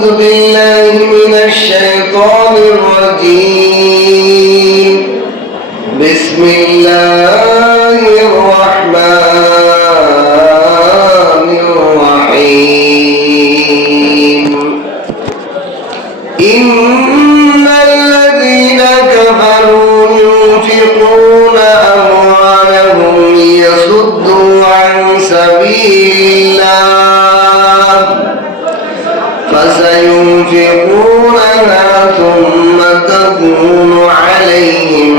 أعوذ بالله من الشيطان الرجيم بسم الله الرحمن الرحيم إن الذين كفروا ينفقون أموالهم ليصدوا عن سبيل الله فسينفقونها ثم تكون عليهم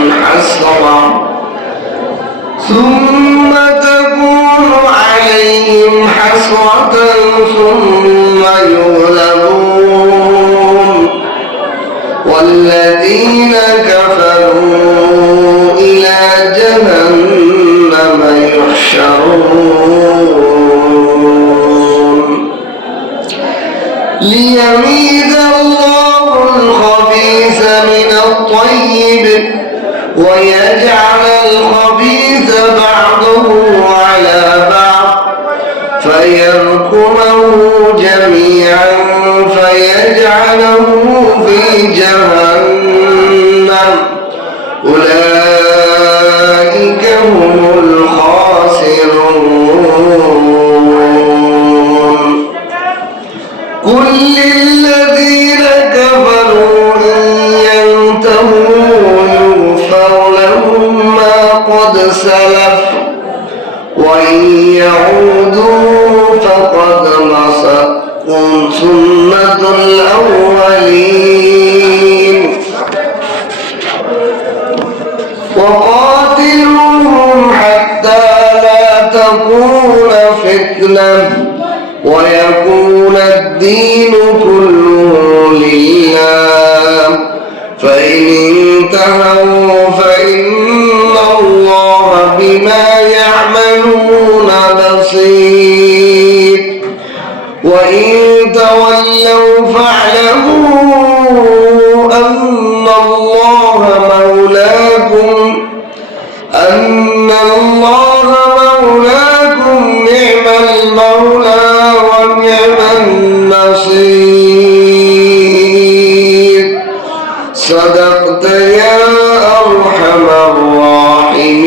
حسرة ثم يغلبون والذين كفروا إلى جهنم يحشرون ليميز الله الخبيث من الطيب ويجعل الخبيث بعضه على بعض فيركمه جميعا فيجعله في جهنم أولئك هم الخاسرون قل للذين كفروا إن ينتهوا يغفر لهم ما قد سلف وإن يعودوا فقد مست سنة الأولين وقاتلوهم حتى لا تكون فتنة ويكون الدين كله لله فإن انتهوا فإن الله بما يعملون بصير وإن تولوا فاعلموا أن الله مولاكم نعم المولى ونعم النصير صدقت يا أرحم الراحمين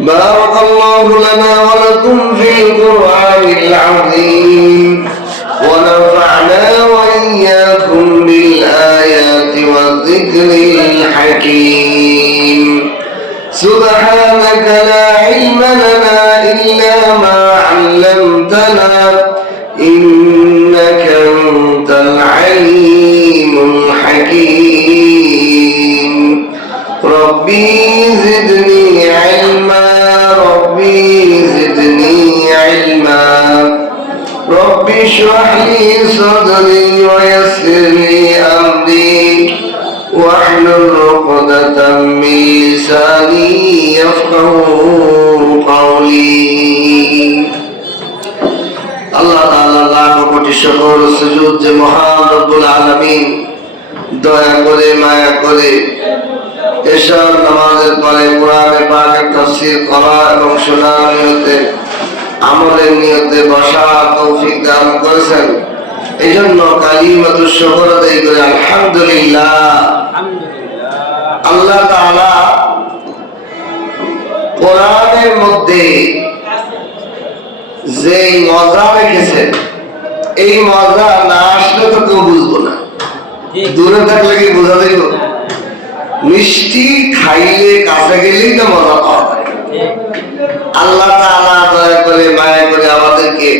بارك الله لنا ولكم في القرآن العظيم ونفعنا وإياكم بالآيات والذكر الحكيم سبحانك لا علم لنا إلا ما علمتنا إنك أنت العليم الحكيم ربي زدني علما ربي اشرح لي صدري ويسر لي أمري واحلل عقدة من لساني يفقهوا قولي আল্লাহ তাআলা লাখ কোটি শুকর সুজুদ যে মহান রব্বুল আলামিন দয়া করে মায়া করে এশার নামাজের পরে কোরআনে পাকের তাফসীর করা এবং শোনার নিয়তে আমলের নিয়তে বসার তৌফিক দান করেছেন এইজন্য কালিমাতুশ শুকর আদায় করে আলহামদুলিল্লাহ। আল্লাহ তাআলা কোরআনের মধ্যে যে মজা রেখেছেন এই মজা না আসলে তো কেউ বুঝবো না, দূরে থাকলে কি বোঝা যাইব? মিষ্টি খাইলে কাছে গেলেই তো মজা পাওয়া যায়। আল্লাহ তাআলা দয়া করে মায়া করে আমাদেরকে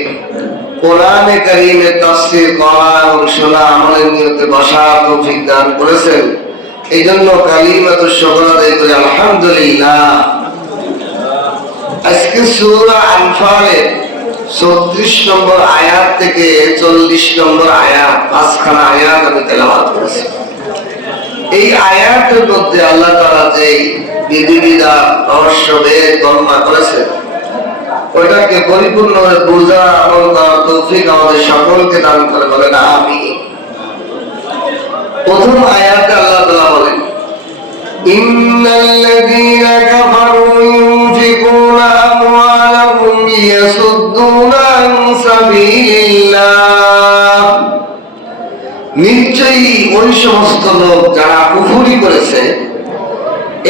কোরআনে কারীমের তাফসীর করা এবং শোনা আমলের নিয়তে বসার তৌফিক দান করেছেন। এই জন্য কালিমাতুশ শুকর আদায় করে আলহামদুলিল্লাহ। আজকে সূরা আনফালের 34 নম্বর আয়াত থেকে 40 নম্বর আয়াত, 5খানা আয়াত আমি তেলাওয়াত করেছি। এই আয়াতের মধ্যে আল্লাহ তাআলা যে বিধিবিধান রহস্য বেদ বর্ণনা করেছেন ওইটাকে পরিপূর্ণভাবে বোঝা এবং তার তৌফিক আমাদের সকলকে দান করে বলেন আমিন। প্রথম আয়াতে আল্লাহ তাআলা বলেন ইন্নাল্লাযীনা কাফারু ইউনফিকুনা আমওয়ালাহুম أموالهم ليصدون عن سبيل الله নিশ্চয়ই ওই সমস্ত লোক যারা কুফরি করেছে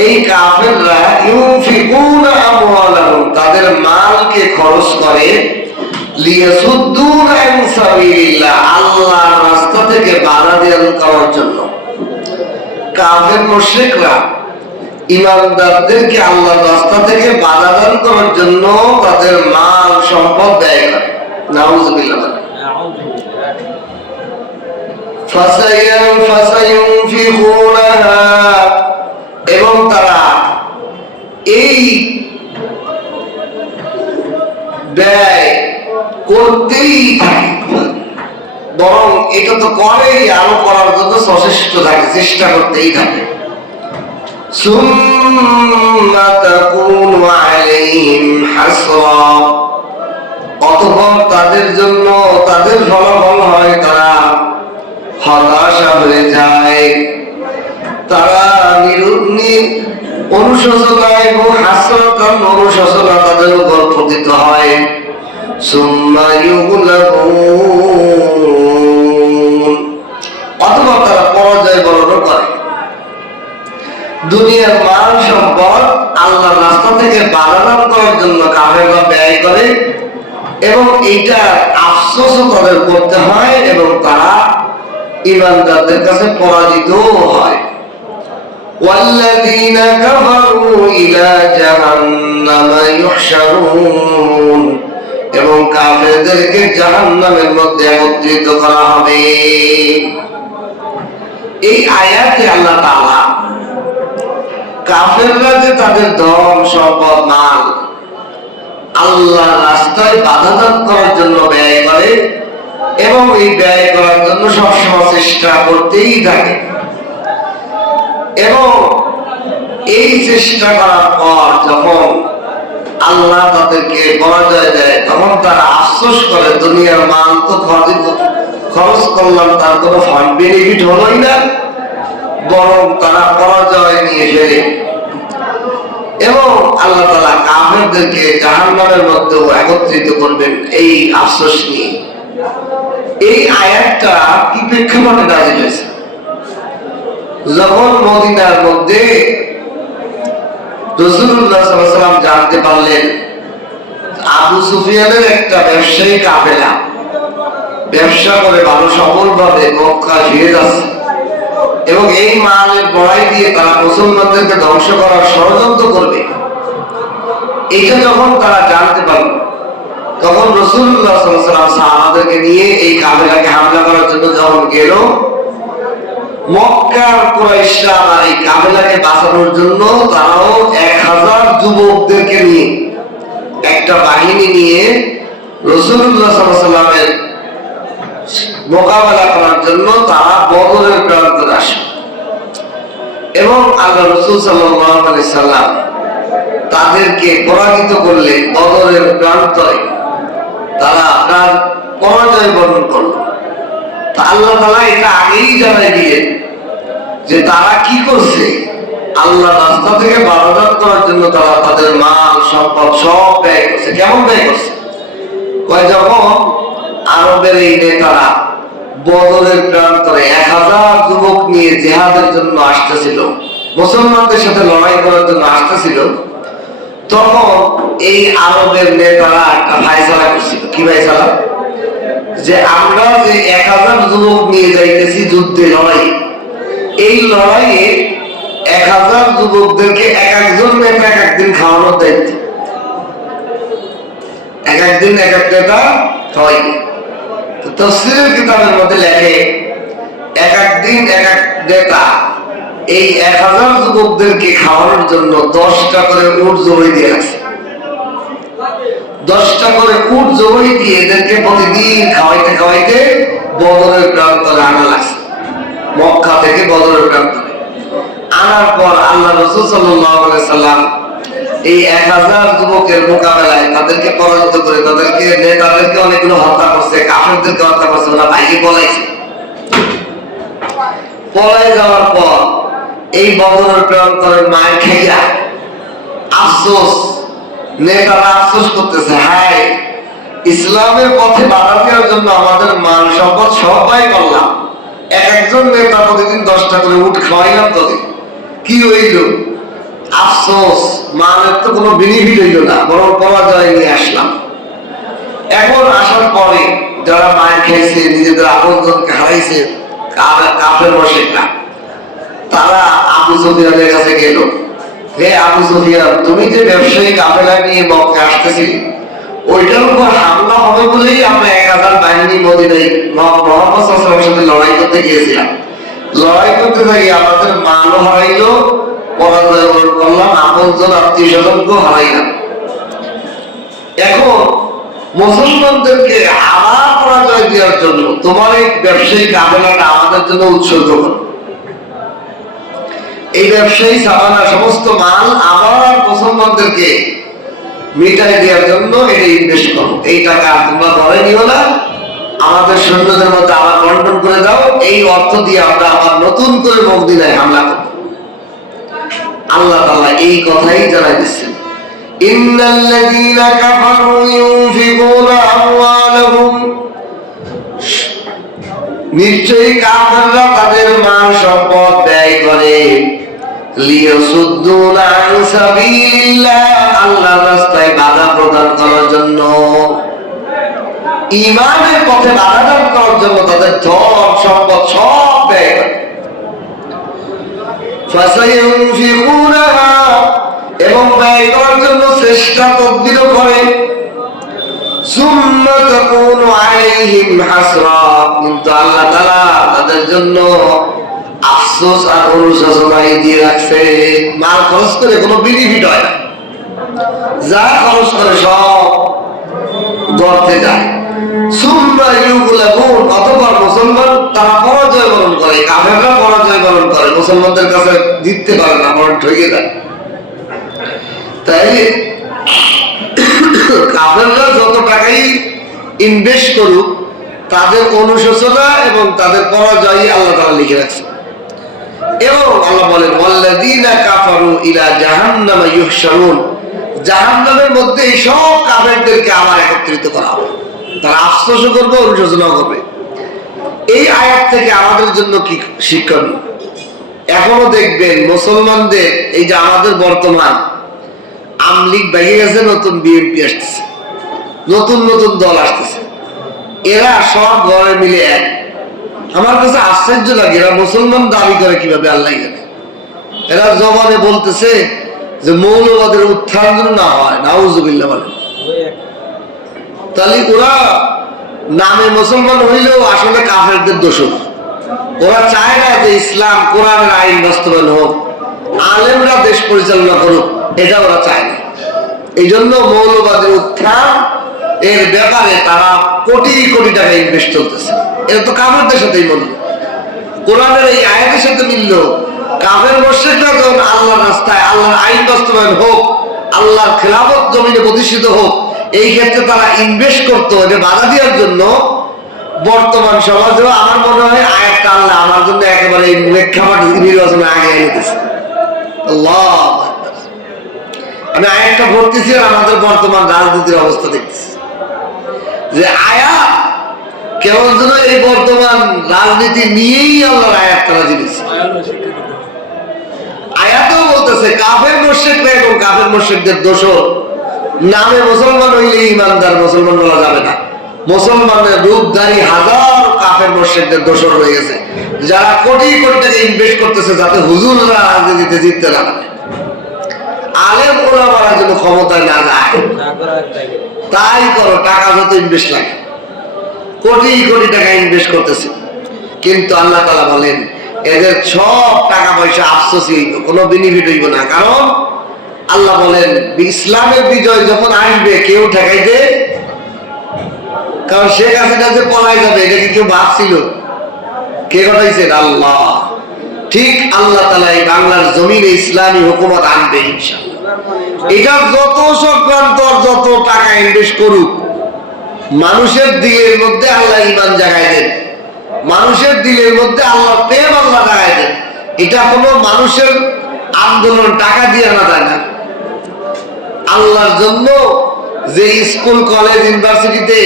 এই কাফেররা ইউনফিকুনা আমওয়ালাহুম তাদের মালকে খরচ করে লিয়াসুদ্দুন আন সাবিলিল্লাহ আল্লাহর রাস্তা থেকে বাধা দেওয়ার জন্য। কাফের মুশরিকরা ইমানদারদেরকে আল্লাহর রাস্তা থেকে বাধা দান করার জন্য তাদের মাল সম্পদ ব্যয় করে। নাউযুবিল্লাহ। ফাসায়ুনফিকুনাহা এবং তারা এই ব্যয় করতেই থাকে, বরং এটা তো করেই আরো করার জন্য সচেষ্ট থাকে, চেষ্টা করতেই থাকে। সুম্মা তাকুনু আলাইহিম হাসরা অতঃপর তাদের জন্য তাদের ফলাফল হয় তারা হতাশা হয়ে যায়, তারা অনুশোচনা এবং হাসরাতান অনুশোচনা তাদের উপর পতিত হয়। সুম্মা ইউগলাবুন অথবা তারা পরাজয় বরণ করে। দুনিয়ার মাল সম্পদ আল্লাহর রাস্তা থেকে বাধা দান করার জন্য কাফেররা ব্যয় করে এবং এইটা আফসোস তাদের করতে হয় এবং তারা ইমানদারদের কাছে পরাজিত হয়। والذين كفروا إلى جهنم يحشرون এবং কাফেরদেরকে জাহান্নামের মধ্যে একত্রিত করা হবে। এই আয়াতে আল্লাহ তাআলা কাফেররা যে তাদের ধন সম্পদ মাল আল্লাহর রাস্তায় বাধা দান করার জন্য ব্যয় করে এবং এই ব্যয় করার জন্য সবসময় চেষ্টা করতেই থাকে এবং এই চেষ্টা করার পর যখন আল্লাহ তাদেরকে পরাজয় দেয় তখন তারা আফসোস করে দুনিয়ার মাল তো খরচ করলাম, তার কোনো ফান্ড বেনিফিট হলোই না, বরং তারা পরাজয় নিয়ে ফেলে এবং আল্লাহ তাআলা কাফেরদেরকে জাহান্নামের মধ্যে একত্রিত করবেন এই আফসোস নিয়ে। এই আয়াতটা কি প্রেক্ষাপটে নাযিল হয়েছে? যখন মদিনার মধ্যে রাসূলুল্লাহ সাল্লাল্লাহু আলাইহি ওয়াসাল্লাম জানতে পারলেন আবু সুফিয়ানের একটা ব্যবসায়ী কাফেলা ব্যবসা করে ভালো সফলভাবে মক্কা ফিরে যাচ্ছে এবং এই মালের বড়াই দিয়ে তারা মুসলমানদেরকে ধ্বংস করার ষড়যন্ত্র করবে, এটা যখন তারা জানতে পারল তখন রাসূলুল্লাহ সাল্লাল্লাহু আলাইহি ওয়াসাল্লাম সাহাবাদেরকে নিয়ে এই কাফেলাকে হামলা করার জন্য যখন গেল, মক্কার কুরাইশরা এই কাফেলাকে বাঁচানোর জন্য তারাও 1000 যুবকদেরকে নিয়ে একটা বাহিনী নিয়ে রাসূলুল্লাহ সাল্লাল্লাহু আলাইহি ওয়াসাল্লামের মোকাবেলা করার জন্য তারা বদরের প্রান্তে আসে এবং আল্লাহ রাসূল সাল্লাল্লাহু আলাইহি সাল্লাম তাদেরকে পরাজিত করলে বদরের প্রান্তরে তারা পরাজয় বরণ করল। আল্লাহ তাআলা এটা আগেই জানাই দিলেন যে তারা কি করছে, আল্লাহ রাস্তা থেকে বাধা করার জন্য তারা তাদের মাল সম্পদ সব ব্যয় করছে। কেমন ব্যয় করছে? যখন আরবের এই নেতারা বদরের প্রান্তরে 1000 যুবক নিয়ে জিহাদের জন্য আসতেছিল, মুসলমানদের সাথে লড়াই করার জন্য আসতেছিল, তখন এই আরবের নেতারা একটা ফায়সালা করছিল। কি ফায়সালা? যে আমরা যে 1000 যুবক নিয়ে যাইতেছি যুদ্ধে লড়াই, এই লড়াইয়ে 1000 যুবকদেরকে এক একজন নেতা এক একদিন খাওয়ানোর দায়িত্ব, এক একদিন এক এক নেতা খাওয়াইবে। তাফসীরের কিতাবের মধ্যে লেখে এক একদিন এক এক নেতা এই 1000 যুবকদেরকে খাওয়ানোর জন্য 10টা করে উট জবাই দিয়ে আছে। 10টা করে উট জবাই দিয়ে এদেরকে প্রতিদিন খাওয়াইতে খাওয়াইতে বদরের প্রান্তরে আনা লাগছে। মক্কা থেকে বদরের প্রান্তরে আনার পর আল্লাহ রাসূল সাল্লাল্লাহু আলাইহি সাল্লাম এই 1000 যুবকের মোকাবেলায় তাদেরকে পরাজিত করে নেতাদেরকে অনেকগুলো হত্যা করছে, কাফেরদেরকে হত্যা করছে, ওরা বাইরে পলাইছে। পলাই যাওয়ার পর এই বদরের প্রান্তরের মায়ের খেয়া আফসোস নেতারা আফসোস করতেছে, হায় ইসলামের পথে বাধা দেওয়ার জন্য আমাদের মান সম্পদ সবাই করলাম, একজন নেতা প্রতিদিন 10টা করে উঠ খাওয়াইলাম, তোদের কি হইল? আফসোস, মানের তো কোনো বেনিফিট হইল না, বরং পরাজয় নিয়ে আসলাম। এখন আসার পরে যারা মায়ের খেয়েছে, নিজেদের আপনজনকে হারাইছে, কাফের মুশরিকরা, তারা আবু সুফিয়ানের কাছে গেল, হে আবু সুফিয়ান, তুমি যে ব্যবসায়ী কাফেলা নিয়ে মক্কা আসতেছিলে, ওইটার উপর হামলা হবে বলেই আমরা 1000 বাহিনী মদিনায় মুহাম্মদ সাল্লাল্লাহু আলাইহি ওয়াসাল্লামের সাথে লড়াই করতে গিয়েছিলাম। লড়াই করতে গিয়ে আমাদের মানও হারাইলো, পরাজয় করলাম, আপনজন আত্মীয় স্বজনকেও হারাইলাম। এখন মুসলমানদেরকে আবার পরাজয় দেওয়ার জন্য তোমার এই ব্যবসায়ী কাফেলাটা আমাদের জন্য উৎসর্গ করো। এই ব্যবসায়ী সাবানা সমস্ত মাল আবার মুসলমানদেরকে মিটাই দেওয়ার জন্য এটা ইনভেস্ট করো। এই টাকা তোমরা ধরে নিও না, আমাদের সৈন্যদের মধ্যে আবার বন্টন করে দাও, এই অর্থ দিয়ে আমরা আবার নতুন করে মদিনায় হামলা করব। আল্লাহ তাআলা এই কথাই জানাই দিচ্ছেন, ইন্নাল্লাযীনা কাফারু ইউনফিকুনা আমওয়ালাহুম, নিশ্চয়ই কাফেররা তাদের মাল সম্পদ ব্যয় করে, লিয়াসুদ্দুনা আন সাবিলিল্লাহ, আল্লাহর রাস্তায় বাধা প্রদান করার জন্য, ঈমানের পথে বাধা দান করার জন্য তাদের ধন সম্পদ সব ব্যয় করে। ফাসায়ুনফিকুনাহা, এবং ব্যয় করার জন্য চেষ্টা তদবির করে, সুম্মা তাকুনু আলাইহিম হাসরা, কিন্তু আল্লাহ তাআলা তাদের জন্য আফসোস আর অনুশোচনায় দিয়ে রাখছে। মাল খরচ করে কোনো বেনিফিট হয় না, যা খরচ করে সব গর্তে যায়। সুম্মা ইউগলাবুন, অতঃপর মুসলমান তারা পরাজয় বরণ করে, কাফেররা পরাজয় বরণ করে, মুসলমানদের কাছে জিততে পারে না, বরং ঠকে যায়। তাই কাফেররা যত টাকাই ইনভেস্ট করুক, তাদের অনুশোচনা এবং তাদের পরাজয় আল্লাহ তাআলা লিখে রাখছে। এবং আল্লাহ বলেন, ওয়াল্লাযীনা কাফারু ইলা জাহান্নামা ইউহশারুন, জাহান্নামের মধ্যে এই সব কাফেরদেরকে আবার একত্রিত করা হবে, তারা আফসোসও করবে, অনুশোচনাও করবে। এই আয়াত থেকে আমাদের জন্য কি শিক্ষণীয়? এখনো দেখবেন মুসলমানদের, এই যে আমাদের বর্তমান আমলিগ ভেঙে গেছে, নতুন বিএনপি আসতেছে, নতুন নতুন দল আসতেছে, এরা সব ঘরে মিলে এক। আমার কাছে আশ্চর্য লাগে, এরা মুসলমান দাবি করে কিভাবে, আল্লাহ জানে। এরা জবানে বলতেছে যে মৌলবাদের উত্থান যেন না হয়, নাউজুবিল্লাহ বলেন। তাহলে ওরা নামে মুসলমান হইলেও আসলে কাফেরদের দোষর। ওরা চায় না যে ইসলাম কোরআনের আইন বাস্তবায়ন হোক, আলেমরা দেশ পরিচালনা করুক, এটা ওরা চায় না। এই জন্য মৌলবাদের উত্থান এর ব্যাপারে তারা কোটি কোটি টাকা ইনভেস্ট চলতেছে। এটা তো কাফেরদের সাথেই মিলল, কোরআনের এই আয়াতের সাথে মিলল। কাফের মুশরিকরা যখন আল্লাহর রাস্তায় আল্লাহর আইন বাস্তবায়ন হোক, আল্লাহর খেলাফত জমিনে প্রতিষ্ঠিত হোক, এই ক্ষেত্রে তারা ইনভেস্ট করতো এটা বাধা দেওয়ার জন্য। বর্তমান সমাজেও আমার মনে হয় আয়াতটা আল্লাহ আমার জন্য একেবারে প্রেক্ষাপট নির্বাচনে আগে এনে দিয়েছে। আল্লাহ, আমি আয়াতটা পড়তেছি আর আমাদের বর্তমান রাজনীতির অবস্থা দেখতেছি, যে আয়াত কেবল যেন এই বর্তমান রাজনীতি নিয়েই আল্লাহর আয়াত তারা দিয়েছে। আয়াতেও বলতেছে কাফের মুশরিকরা এবং কাফের মুশরিকদের দোষর, নামে মুসলমান হইলে ইমানদার মুসলমান বলা যাবে না। মুসলমানের রূপধারী হাজার কাফের মুশরিকদের দোষর হয়ে গেছে, যারা কোটি কোটি টাকা ইনভেস্ট করতেছে যাতে হুজুররা রাজনীতিতে জিততে না পারে, আলেম ওলামারা যেন ক্ষমতায় না যায়। তাই করো, টাকা যত ইনভেস্ট লাগে, কোটি কোটি টাকা ইনভেস্ট করতেছে। কিন্তু আল্লাহ তাআলা বলেন এদের সব টাকা পয়সা আফসোসই হইব, কোনো বেনিফিট হইব না। কারণ আল্লাহ বলেন ইসলামের বিজয় যখন আসবে কেউ ঠেকাইতে, কারণ শেখ হাসিনা যে পলাই যাবে এটা কি কেউ ভাবছিল? কে ঘটাইছেন? আল্লাহ। ঠিক আল্লাহ তাআলা এই বাংলার জমিনে ইসলামী হুকুমত আনবে ইনশাআল্লাহ। এটা যত চক্রান্ত, যত টাকা ইনভেস্ট করুক, মানুষের দিলের মধ্যে আল্লাহ ঈমান জাগায় দেন, মানুষের দিলের মধ্যে আল্লাহ প্রেম আল্লাহ জাগায় দেন। এটা কোনো মানুষের আন্দোলন টাকা দিয়ে আনা যায় না। আল্লাহর জন্য যে স্কুল কলেজ ইউনিভার্সিটিতে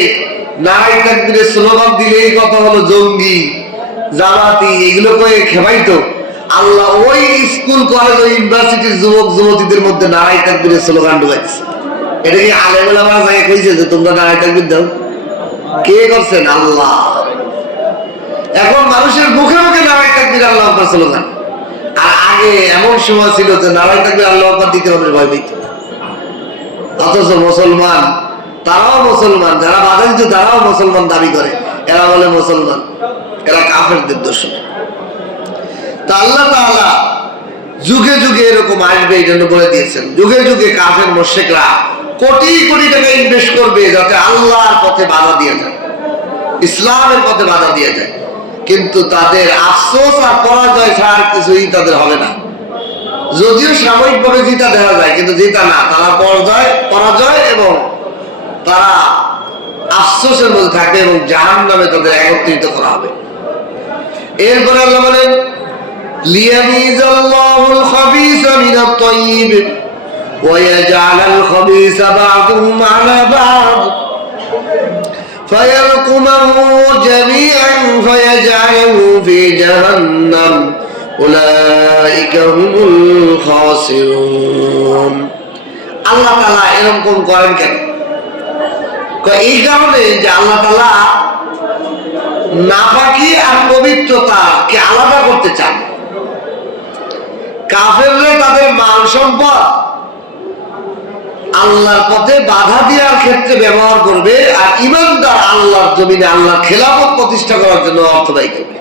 নারাই তাকবীরের স্লোগান দিলেই কথা হলো জঙ্গি জামাতি এগুলো কয়ে খেপাইতো, আল্লাহ ওই স্কুল কলেজ ওই ইউনিভার্সিটির যুবক যুবতীদের মধ্যে নারাই তাকবীরের স্লোগান ঢুকাইছে। এটা কি আলেম ওলামারা জায়গায় কইছে যে তোমরা নারাই তাকবীর দাও? কে করছেন? আল্লাহ। এখন মানুষের মুখে মুখে নারাই তাকবীর আল্লাহু আকবার স্লোগান, আর আগে এমন সময় ছিল যে নারাই তাকবীর আল্লাহু আকবার দিতে হবে ভয় পেত। অথচ মুসলমান, তারাও মুসলমান, যারা বাধা দিত তারাও মুসলমান দাবি করে, এরা বলে মুসলমান, এরা কাফেরদের দোষর। তা আল্লাহ তাআলা যুগে যুগে এরকম আসবে এই জন্য বলে দিয়েছেন, যুগে যুগে কাফের মুশরিকরা কোটি কোটি টাকা ইনভেস্ট করবে যাতে আল্লাহর পথে বাধা দিয়ে যায়, ইসলামের পথে বাধা দিয়ে যায়, কিন্তু তাদের আফসোস আর পরাজয় ছাড়া কিছুই তাদের হবে না। যদিও সাময়িকভাবে জিতা দেখা যায়, কিন্তু জিতা না, তারা পরাজয় এবং তারা আফসোসের মধ্যে থাকবে এবং জাহান্নামে তাদের একত্রিত করা হবে। এরপরে আল্লাহ বলেন লিয়ামিজাল্লাহুল খাবিসা মিনাত তাইয়্যিব ওয়া ইয়াজআলাল খাবিসা বা'দুহুম আলা বা'দ ফায়ারকুমুহু জামিআন ফায়াজআলুহু ফি জাহান্নাম উলাইকা হুমুল খাসিরুন। আল্লাহ তাআলা এরকম করেন কেন? এই কারণে যে আল্লাহ তাআলা নাপাকি আর পবিত্রতাকে আলাদা করতে চান। কাফেররা তাদের মাল সম্পদ আল্লাহর পথে বাধা দেওয়ার ক্ষেত্রে ব্যবহার করবে, আর ঈমানদার আল্লাহর জমিনে আল্লাহর খেলাফত প্রতিষ্ঠা করার জন্য অর্থ ব্যয় করবে।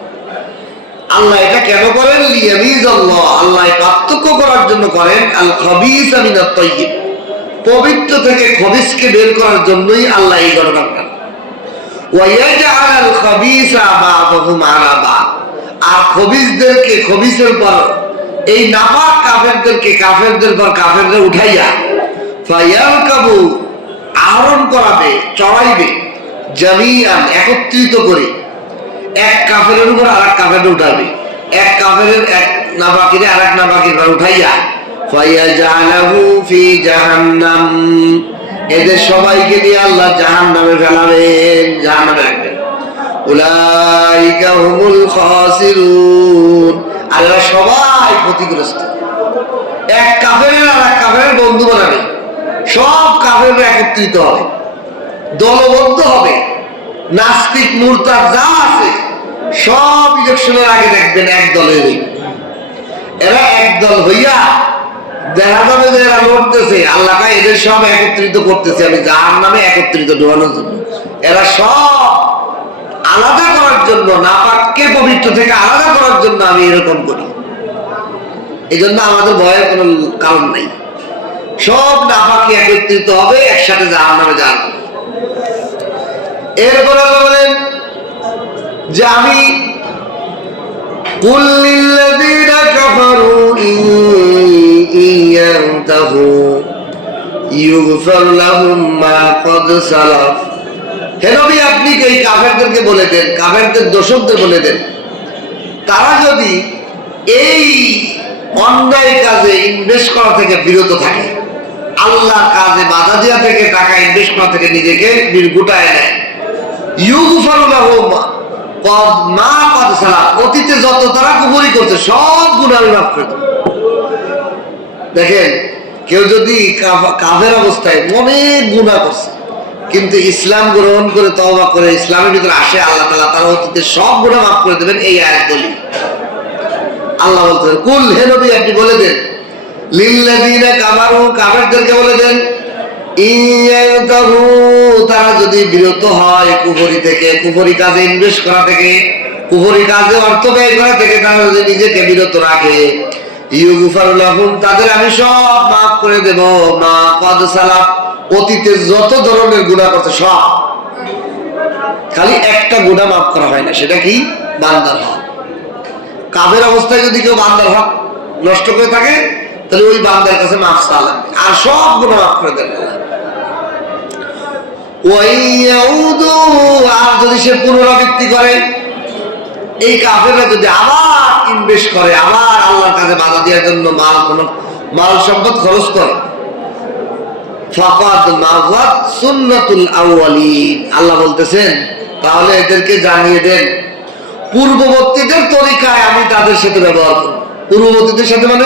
আল্লাহ এটা কেন করেন? লিয়ামিজাল্লাহ, আল্লাহ পার্থক্য করার জন্য করেন আল খাবিসা মিনাত তাইয়্যিব, পবিত্র থেকে খবিসকে বের করার জন্যই আল্লাহ এই ঘটনা করেন। ওয়া ইয়াজআলাল খাবিসা বা'দুহুম আলা বা'দ, আর খবিসদেরকে খবিসের পর এই নাপাক কাফেরদেরকে কাফেরদের পর কাফেররা উঠাইয়া ফায়ারকাবু আহরণ করাবে, চড়াইবে, জামিআন একত্রিত করে এক কাফেরের উপর আরেক কাফের উঠাবে, এক কাফেরের এক নাপাকিরে আরেক নাপাকির পর উঠাইয়া ফায়াজআলহু ফি জাহান্নাম, এদের সবাইকে দিয়ে আল্লাহ জাহান্নামে ফেলাবেন, জাহান্নামে রাখবেন। উলাইকা হুমুল খাসিরুন, আর এরা সবাই ক্ষতিগ্রস্ত। এক কাফেরের আর এক কাফেরের বন্ধু বানাবে, সব কাফেররা একত্রিত হবে, দলবদ্ধ হবে, নাস্তিক মুরতাদ যা আছে সব ইলেকশনের আগে দেখবেন এক দলে হইবে। এরা এক দল হইয়া দেখা যাবে যে এরা লড়তেছে, আল্লাহ এদের সব একত্রিত করতেছে আমি জাহান্নামে একত্রিত ঢোকানোর জন্য। এরা সব আলাদা করার জন্য, নাপাককে পবিত্র থেকে আলাদা করার জন্য আমি এরকম করি। এই জন্য আমাদের ভয়ের কোনো কারণ নেই, সব নাপাকি একত্রিত হবে, একসাথে জাহান্নামে যান। এরপরে আল্লাহ বলেন যে আমি কুল লিল্লাযীনা কাফারু ইয়ানতাহু ইউগফার লাহুম মা ক্বাদ সালাফ। হে নবী, আপনি এই কাফেরদেরকে বলে দেন, কাফেরদের দোষকদের বলে দেন, তারা যদি এই অন্যায় কাজে ইনভেস্ট করা থেকে বিরত থাকে, আল্লাহর কাজে বাধা দেওয়া থেকে, টাকা ইনভেস্ট করা থেকে নিজেকে গুটায় নেয়, ইউগফার লাহুম মা ক্বাদ সালাফ, অতীতে যত তারা কুফরি করছে সব গুনাহ আমি মাফ করে দেব। দেখেন, কেউ যদি কাফের অবস্থায় অনেক গুনাহ করছে কিন্তু ইসলাম গ্রহণ করে তওবা করে ইসলামের ভিতরে আসে, আল্লাহ তাআলা তার অতীতের সব গুনাহ মাফ করে দেবেন। এই আয়াত বলি আল্লাহ বলতেন কুল, হে নবী আপনি বলে দেন, লিল্লাযীনা কাফারু, কাফেরদেরকে বলে দেন, ইয়ানতাহু, তারা যদি বিরত হয় কুফরি থেকে, কুফরি কাজে ইনভেস্ট করা থেকে, কুফরি কাজে অর্থ ব্যয় করা থেকে, তারা যদি নিজেকে বিরত রাখে, ইউগফার লাহুম, তাদের আমি সব মাফ করে দেব, মা ক্বাদ সালাফ, অতীতে যত ধরনের গুনাহ করছে সব। খালি একটা গুনাহ মাফ করা হয় না, সেটা কি? বান্দার হক। কাফের অবস্থায় যদি কেউ বান্দার হক নষ্ট করে থাকে তাহলে ওই বান্দার কাছে মাফ চাওয়া লাগবে, আর সব গুনাহ মাফ করে দেন। আর যদি সে পুনরাবৃত্তি করে, এই কাফেররা যদি আবার ইনভেস্ট করে, আবার আল্লাহর কাছে বাধা দেওয়ার জন্য মাল সম্পদ খরচ করে, ফাকাদ মাগাত সুন্নাতুল আউয়ালিন। আল্লাহ বলতেছেন তাহলে এদেরকে জানিয়ে দেন পূর্ববর্তীদের তরিকায় আমি তাদের সাথে ব্যবহার করব। পূর্ববর্তীদের সাথে মানে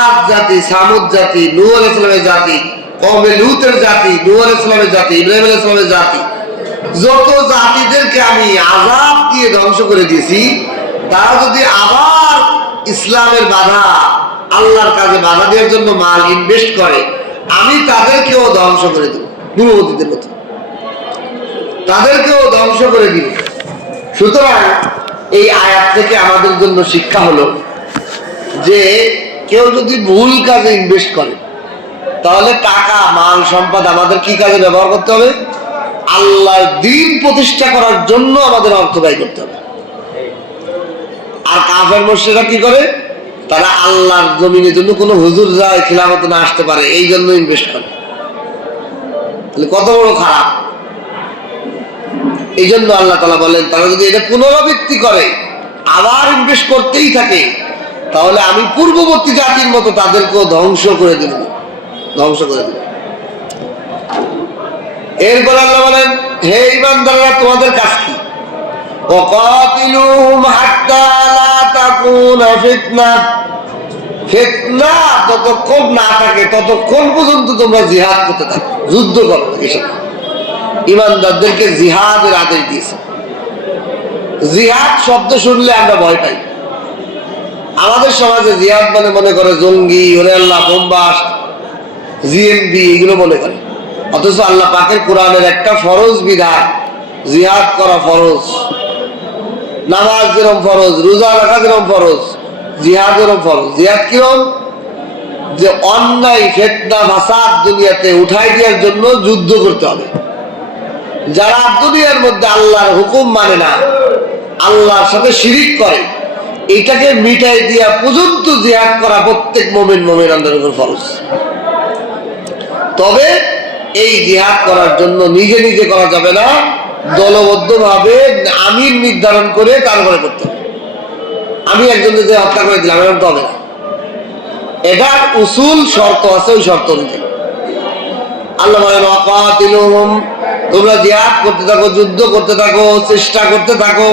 আদ জাতি, সামুদ জাতি, নূহ আলাইহিস সালামের জাতি, কওমে লূতের জাতি, নূহ আলাইহিস সালামের জাতি, ইব্রাহিম আলাইহিস সালামের জাতি, যত জাতিদেরকে আমি আযাব দিয়ে ধ্বংস করে দিয়েছি, তারা যদি আবার ইসলামের বাধা, আল্লাহর কাজে বাধা দেওয়ার জন্য মাল ইনভেস্ট করে, আমি তাদেরকেও ধ্বংস করে দেব। পূর্ববর্তীদের মতো তাদেরকেও ধ্বংস করে দিব। সুতরাং এই আয়াত থেকে আমাদের জন্য শিক্ষা হলো যে কেউ যদি ভুল কাজে ইনভেস্ট করে, তাহলে টাকা, মাল, সম্পদ আমাদের কি কাজে ব্যবহার করতে হবে? আল্লাহর দ্বীন প্রতিষ্ঠা করার জন্য আমাদের অর্থ ব্যয় করতে হবে। আর কাফের মুশরিকরা কি করে? তারা আল্লাহর জমিনের জন্য কোনো হুজুর যায় খিলাফতে না আসতে পারে, এই জন্য ইনভেস্ট করে। তাহলে কত বড় খারাপ! এই জন্য আল্লাহ তাআলা বলেন, তারা যদি এটা পুনরাবৃত্তি করে, আবার ইনভেস্ট করতেই থাকে, তাহলে আমি পূর্ববর্তী জাতির মতো তাদেরকেও ধ্বংস করে দেব, ধ্বংস করে দেব। এরপর আল্লাহ বলেন, হে ঈমানদাররা, তোমাদের কাজ কি? ওয়াকাতিলুহুম হাত্তা লা তাকুনা ফিতনাহ। ফিতনা যতক্ষণ না থাকে ততক্ষণ পর্যন্ত তোমরা জিহাদ করতে থাকো, যুদ্ধ করো। ঈমানদারদেরকে জিহাদের আদেশ দিয়েছে। জিহাদ শব্দ শুনলে আমরা ভয় পাই। আমাদের সমাজে জিহাদ মানে মনে করে জঙ্গি, ওরে আল্লাহ, বোমবাস, জিএমবি, এগুলো মনে করে। অথচ আল্লাহ পাকের কোরআনের একটা ফরজ বিধান, জিহাদ করা ফরজ। নামাজ যেরকম ফরজ, রোজা রাখা যেরকম ফরজ, জিহাদ যেরকম ফরজ। জিহাদ কিরকম? যে অন্যায়, ফিতনা, ফাসাদ দুনিয়াতে উঠাই দেওয়ার জন্য যুদ্ধ করতে হবে। যারা দুনিয়ার মধ্যে আল্লাহর হুকুম মানে না, আল্লাহর সাথে শিরিক করে, এটাকে মিটাই দিয়া পর্যন্ত জিহাদ করা প্রত্যেক মুমিন মুমিনাদের উপর ফরজ। তবে এই জিহাদ করার জন্য নিজে নিজে করা যাবে না, দলবদ্ধভাবে আমির নির্ধারণ করে তারপরে করতে হবে। আমি একজনকে যে হত্যা করে দিলাম, এরকম তো হবে না। এটার উসুল শর্ত আছে, ওই শর্ত অনুযায়ী আল্লাহ বলেন, ওয়াকাতিলুহুম, তোমরা জিহাদ করতে থাকো, যুদ্ধ করতে থাকো, চেষ্টা করতে থাকো,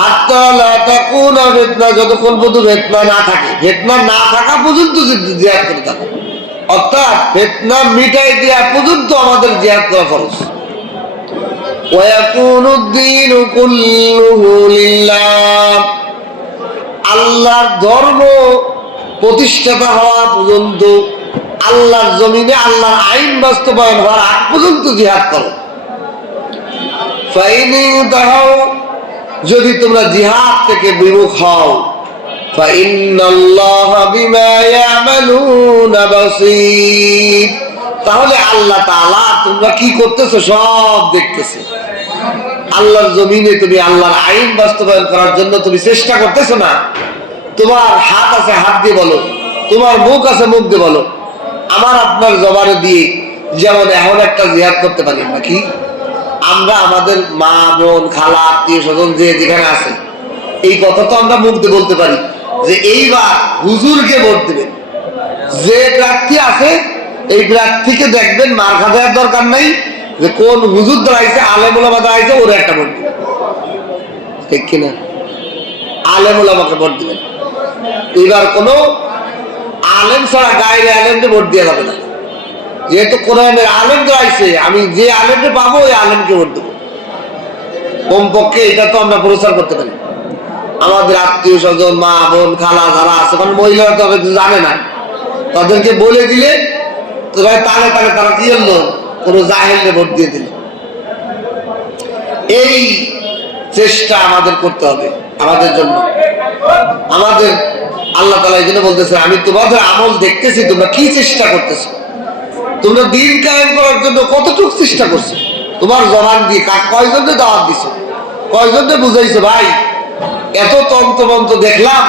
হাত্তা লা তাকুনা ফিতনা, যতক্ষণ পর্যন্ত ফিতনা না থাকে, ফিতনা না থাকা পর্যন্ত জিহাদ করতে থাকো। অর্থাৎ ফিতনা মিটাই দেওয়া পর্যন্ত আমাদের জিহাদ করা ফরজ। ওয়ায়াকুনুদ-দীনু কুল্লুহু লিল্লাহ, আল্লাহর ধর্ম প্রতিষ্ঠাতা হওয়া পর্যন্ত, আল্লাহর জমিনে আল্লাহর আইন বাস্তবায়ন হওয়ার আগ পর্যন্ত জিহাদ করো। ফাইন ইনতাহাউ, যদি তোমরা জিহাদ থেকে বিমুখ হও, ফাইন্নাল্লাহা বিমা ইয়ামালুনা বাসীর, তাহলে আল্লাহ তাআলা তোমরা কি করতেছো সব দেখতেছে। আল্লাহর জমিনে তুমি আল্লাহর আইন বাস্তবায়ন করার জন্য তুমি চেষ্টা করতেছো না? তোমার হাত আছে, হাত দিয়ে বলো। তোমার মুখ আছে, মুখ দিয়ে বলো। আমার আপনার জবানে দিয়ে যেমন এখন একটা জিহাদ করতে পারি নাকি? আমরা আমাদের মা, বোন, খালা, আত্মীয় স্বজন যে যেখানে আছে, এই কথা তো আমরা মুখ দিয়ে বলতে পারি যে এইবার হুজুরকে ভোট দেবেন। যে প্রার্থী আছে এই প্রার্থীকে দেখবেন, মার খা দেওয়ার দরকার নাই, যে কোন হুজুর দাঁড়াইছে, আলেম ওলামা দাঁড়াইছে, ওরা একটা ভোট দেবেন। ঠিক কিনা? আলেম ওলামাকে ভোট দেবেন। এবার কোনো আলেম ছাড়া গায়ের আলেমকে ভোট দেওয়া যাবে না। যেহেতু কোরআনের আলেম দাঁড়াইছে, আমি যে আলেমকে পাবো ওই আলেমকে ভোট দেবো। কমপক্ষে এটা তো আমরা প্রচার করতে পারি। আমাদের আত্মীয় স্বজন, মা, বোন, খালা যারা আছে, কারণ মহিলারা তো জানে না, তাদেরকে বলে দিলে তাহলে তারা কি হলো, কোনো জাহেলকে ভোট দিয়ে দিল। এই চেষ্টা আমাদের করতে হবে আমাদের জন্য। আমাদের আল্লাহ তাআলা এই জন্য বলতেছে, আমি তোমাদের আমল দেখতেছি, তোমরা কি চেষ্টা করতেছো, তোমরা দিন কায়েম করার জন্য কতটুকু চেষ্টা করছো। তোমার জবান দিয়ে কয়জনকে দাওয়াত দিছো, কয়জনকে বুঝাইছো। ভাই, এত তন্ত্রমন্ত্র দেখলাম,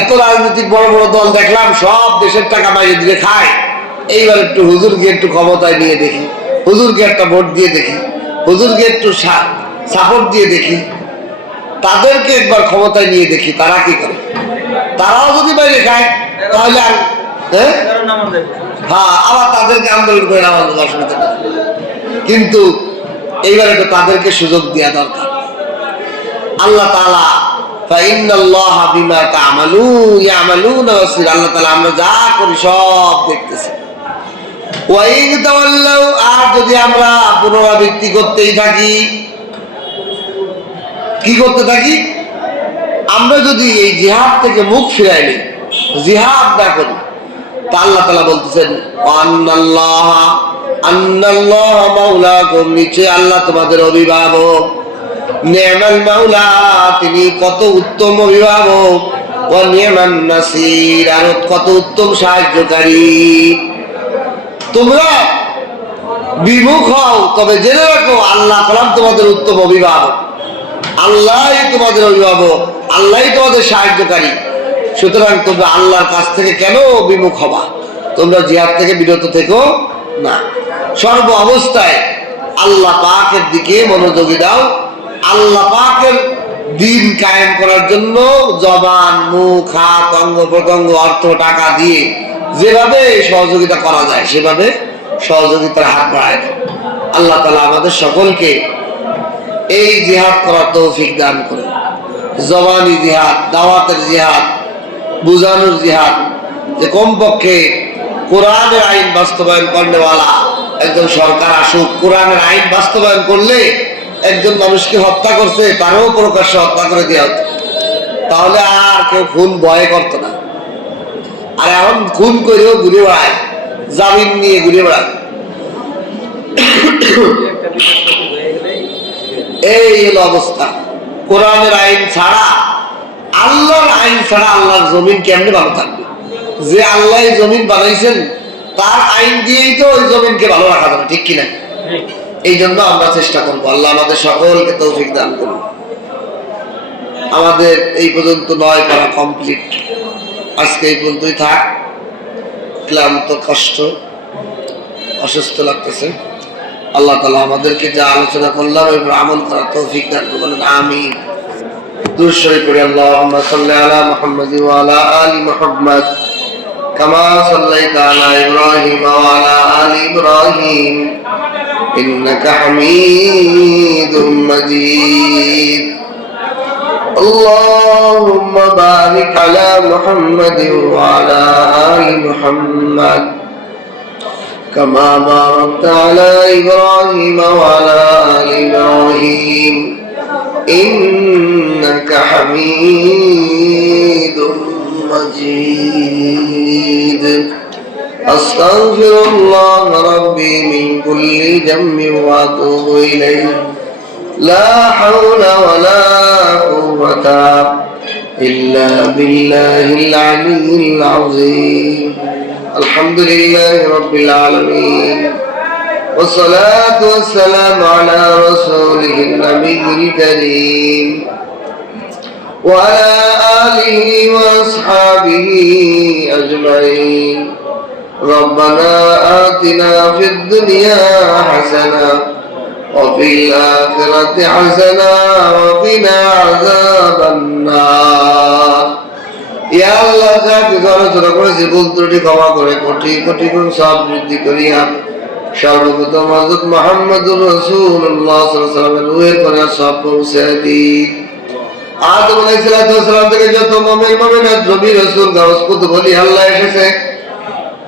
এত রাজনৈতিক বড় বড় দল দেখলাম, সব দেশের টাকা মাইরে দিয়ে খায়। এইবার একটু হুজুরকে একটু ক্ষমতায় নিয়ে দেখি, হুজুরকে একটা ভোট দিয়ে দেখি, হুজুরকে একটু সাপোর্ট দিয়ে দেখি, তাদেরকে একবার ক্ষমতায় নিয়ে দেখি তারা কি করে। তারাও যদি বাইরে খায়, তাহলে আর হ্যাঁ, আবার তাদেরকে আন্দোলন করে নামাজ পড়ার অসুবিধা নেই। কিন্তু এইবারে তো তাদেরকে সুযোগ দেওয়া দরকার। আল্লাহ তাআলা ফাইন্নাল্লাহা বিমা ইয়ামালুনা বাসীর, আল্লাহ তাআলা আমরা যা করি সব দেখতেছে। ওয়াইন তাওয়াল্লাউ, আর যদি আমরা পুনরাবৃত্তি করতেই থাকি, কি করতে থাকি? আমরা যদি এই জিহাদ থেকে মুখ ফিরাই নিই, জিহাদ না করি, তা আল্লাহ তাআলা বলতেছেন আন্নাল্লাহা মাওলাকুম, নিশ্চয় আল্লাহ তোমাদের অভিভাবক। নি'মাল মাওলা, তিনি কত উত্তম অভিভাবক। ওয়া নি'মান নাসির, আর কত উত্তম সাহায্যকারী। তোমরা বিমুখ হও, তবে জেনে রাখো আল্লাহ কালাম তোমাদের উত্তম অভিভাবক, আল্লাহই তোমাদের অভিভাবক, আল্লাহই তোমাদের সাহায্যকারী। সুতরাং তোমরা আল্লাহর কাছ থেকে কেন বিমুখ হবা? তোমরা জিহাদ থেকে বিরত থেকো না, সর্ব অবস্থায় আল্লাহ পাকের দিকে মনোযোগী দাও। আল্লাহ পাকের দিন কায়েম করার জন্য জবান, মুখ, হাত, অঙ্গ প্রত্যঙ্গ, অর্থ, টাকা দিয়ে যেভাবে সহযোগিতা করা যায় সেভাবে সহযোগিতার হাত বাড়ায় দাও। আল্লাহ তাআলা আমাদের সকলকে এই জিহাদ করার তৌফিক দান করুন। জবানি জিহাদ, দাওয়াতের জিহাদ, বুঝানোর জিহাদ, যে কমপক্ষে কোরআনের আইন বাস্তবায়ন করনেওয়ালা একজন সরকার আসুক। কোরআনের আইন বাস্তবায়ন করলে একজন মানুষকে হত্যা করছে তারও প্রকাশ্যে হত্যা করে দেওয়া হতো, তাহলে আর কেউ খুন ভয় করতো না। আর এখন খুন করেও ঘুরে বেড়ায়, জামিন নিয়ে ঘুরে বেড়ায়। এই হলো অবস্থা। কোরআনের আইন ছাড়া, আল্লাহর আইন ছাড়া আল্লাহর জমিন কেমনে ভালো থাকবে? যে আল্লাহ জমিন বানাইছেন তার আইন দিয়েই তো ওই জমিনকে ভালো রাখা যাবে, ঠিক কিনা? এই জন্য আমরা চেষ্টা করবো। আল্লাহ আমাদের সকলকে তৌফিক দান করুন। আমাদের এই পর্যন্ত 9 পারা কমপ্লিট। আজকে এই পর্যন্তই থাক। ক্লান্ত, কষ্ট, অসুস্থ লাগতেছে। আল্লাহ তাআলা আমাদেরকে যা আলোচনা করলাম এর আমল করার তৌফিক দান করুন। আমিন। দুরূদ শরীফ পড়ি। আল্লাহুম্মা সাল্লি আলা মুহাম্মাদিন ওয়া আলা আলি মুহাম্মাদ কামা সাল্লাইতা আলা ইব্রাহিম ওয়া আলা আলি ইব্রাহিম ইন্নাকা হামিদুম মাজিদ। আল্লাহুম্মা বারিক আলা মুহাম্মাদিন ওয়া আলা আলি মুহাম্মাদ كما باركت على إبراهيم وعلى آل إبراهيم إنك حميد مجيد. أستغفر الله ربي من كل ذنب وأتوب إليه. لا حول ولا قوة إلا بالله العلي العظيم. الحمد لله رب العالمين والصلاة والسلام على رسوله النبي الكريم وعلى آله وأصحابه أجمعين. ربنا آتنا في الدنيا حسنة وفي الآخرة حسنة وقنا عذاب النار. ইয়া আল্লাহ, যা কিছু আলোচনা করেছি ভুল ত্রুটি ক্ষমা করে কোটি কোটি গুণ সব বৃদ্ধি করিয়া সর্বপ্রথম হযরত মুহাম্মদুর রাসূলুল্লাহ সাল্লাল্লাহু আলাইহি ওয়াসাল্লামের রূহের পরে সব পৌঁছে দিই। আদম আলাইহিস সালাম থেকে যত মুমিন মুমিনাত নবী রাসূল গাউস কুতুব বলি আল্লাহ এসেছে,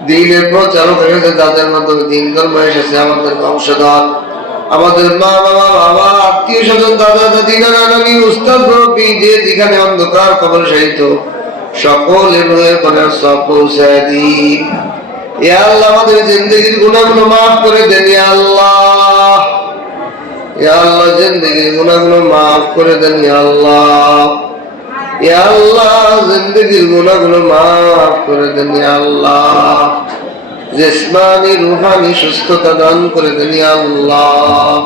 দ্বীনের প্রচারক এসেছে, যাদের মাধ্যমে দ্বীন ধর্ম এসেছে। আমাদের বংশধর, আমাদের মা বাবা, বাবা, আত্মীয় স্বজন, দাদা দাদি, নানা নানি, উস্তাদ মুরব্বি, যে যেখানে অন্ধকার কবর শায়িত সকলের রূহের পরে সব পৌঁছে দিই। ইয়া আল্লাহ, আমাদের জিন্দেগির গুনাহগুলো মাফ করে দেন। ইয়া আল্লাহ, ইয়া আল্লাহ, জিন্দেগির গুনাহগুলো মাফ করে দেন। ইয়া আল্লাহ, ইয়া আল্লাহ, জিন্দেগির গুনাহগুলো মাফ করে দেন। ইয়া আল্লাহ, জিসমানি রূহানি সুস্থতা দান করে দেন। ইয়া আল্লাহ,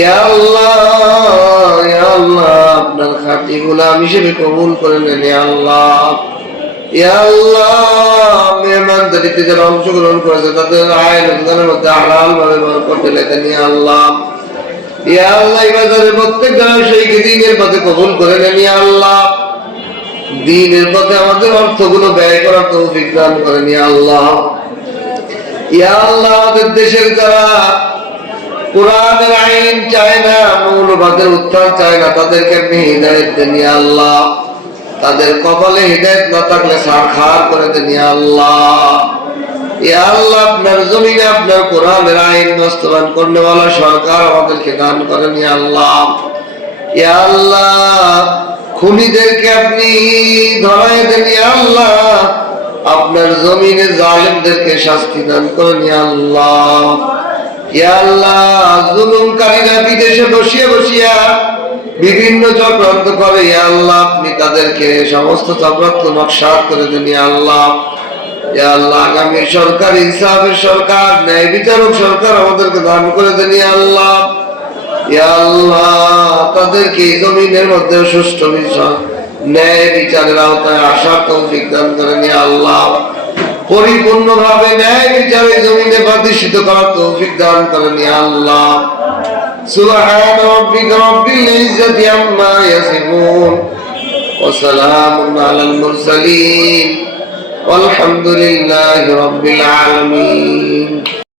ইয়া আল্লাহ, ইয়া আল্লাহ, আপনার খাঁটি গোলাম হিসেবে কবুল করে নেন। ইয়া আল্লাহ, ইয়া আল্লাহ, মেহমানদারিতে যারা অংশগ্রহণ করেছে তাদের আয় রোজগারের মধ্যে হালাল ভাবে বরকত ঢেলে দেন। ইয়া আল্লাহ, ইয়া আল্লাহ, এই বাজারে প্রত্যেক জনের সেই দিনের পথে কবুল করে নেন। ইয়া আল্লাহ, দ্বীনের পথে আমাদের অর্থগুলো ব্যয় করার তৌফিক দান করেন ইয়া আল্লাহ। ইয়া আল্লাহ, আমাদের দেশের যারা কোরআনের আইন চায় না, মৌলবাদের উত্থান চায় না, তাদেরকে আপনি হিদায়াত দেন ইয়া আল্লাহ। তাদের কপালে হিদায়াত না থাকলে সারখার করে দেন ইয়া আল্লাহ। ইয়া আল্লাহ, আপনার জমিনে আপনার কোরআনের আইন বাস্তবায়ন করনেওয়ালা সরকার আমাদেরকে দান করেন ইয়া আল্লাহ। ইয়া আল্লাহ, খুনিদেরকে আপনি ধরায় দেন ইয়া আল্লাহ। আপনার জমিনে জালেমদেরকে শাস্তি দান করেন ইয়া আল্লাহ। ইয়া আল্লাহ, জুলুমকারীরা বিদেশে বসিয়া বসিয়া বিভিন্ন চক্রান্ত করে ইয়া আল্লাহ, আপনি তাদেরকে সমস্ত চক্রান্ত নকশাত করে দেন ইয়া আল্লাহ। ইয়া আল্লাহ, আগামী সরকার ইনসাফের সরকার, ন্যায় বিচারক সরকার আমাদেরকে দান করে দেন ইয়া আল্লাহ। ইয়া আল্লাহ, তাদেরকে জমিনের মধ্যে সুষ্ঠু ন্যায় বিচারের আওতায় আসার তৌফিক দান করেন ইয়া আল্লাহ। পরিপূর্ণভাবে ন্যায় বিচারে জমিনে প্রতিষ্ঠিত করার তৌফিক দান করেন ইয়া আল্লাহ। সুবহান রাব্বিকা রাব্বিল ইজ্জাতি আম্মা ইয়াসিফুন ওয়া সালামুন আলাল মুরসালিন ওয়ালহামদুলিল্লাহি রাব্বিল আলামিন।